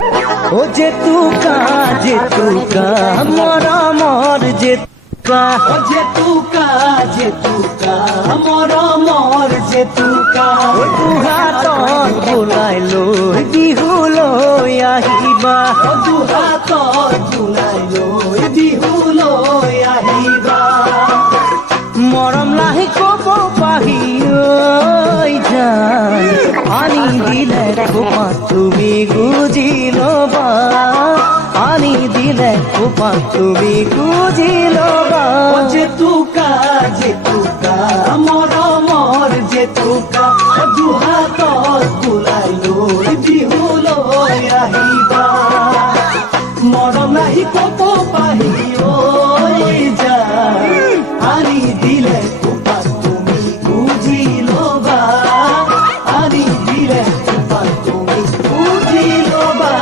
ও জেতুকা জেতুকা মৰমৰ জেতুকা ও জেতুকা জেতুকা মৰমৰ জেতুকা দুহাতত বোলাই লৈ বিহুলৈ আহিবা দুহাতত বোলাই লৈ বিহুলৈ আহিবা মৰম লাহি কব পাহি ঐ জান আনি দিলে খোপা তুমি গুজি লবা আনি দিলে খোপা তুমি গুজি লবা জেতুকা জেতুকা মৰমৰ জেতুকা দুহাতত বোলাই লৈ বিহুলৈ আহিবা মৰম লাহি কব পাহি ঐ জান আনি দিলে খোপা তুমি গুজি লবা আনি দিলে খোপা তুমি গুজি লবা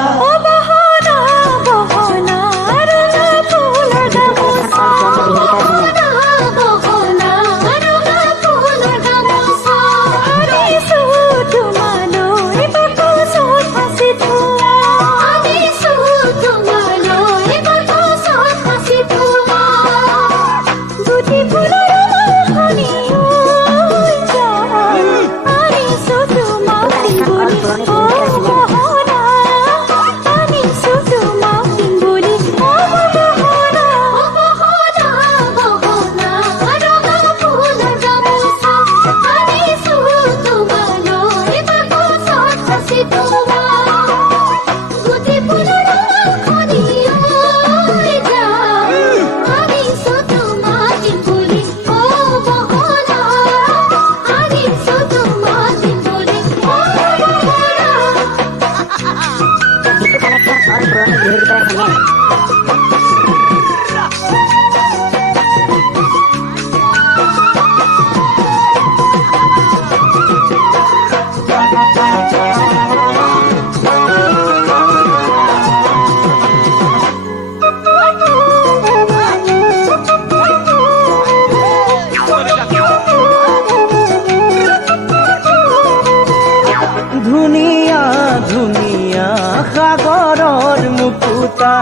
ধুনীয়া ধুনীয়া সাগৰৰ মুকুতা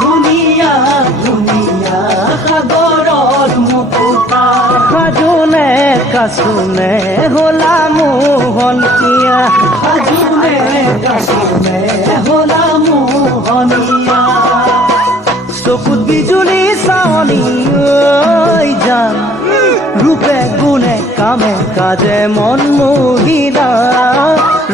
ধুনীয়া ধুনীয়া সাগৰৰ মুকুতা সাজোনে কাচোনে হলা মোহনীয়া সাজোনে কাচোনে হলা মোহনীয়া চকুত বিজুলী চাৱনি ঐ জান ৰূপে গুণে কামে কাজে মন মোহিলা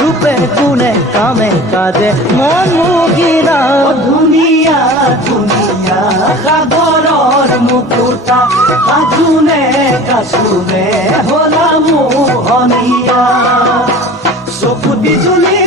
ৰূপে গুণে কামে কাজে মন মুগিৰা ধুনীয়া ধুনীয়া সাগৰৰ মুকুতা সাজোনে কাচোনে হলা মোহনীয়া চকুত বিজুলী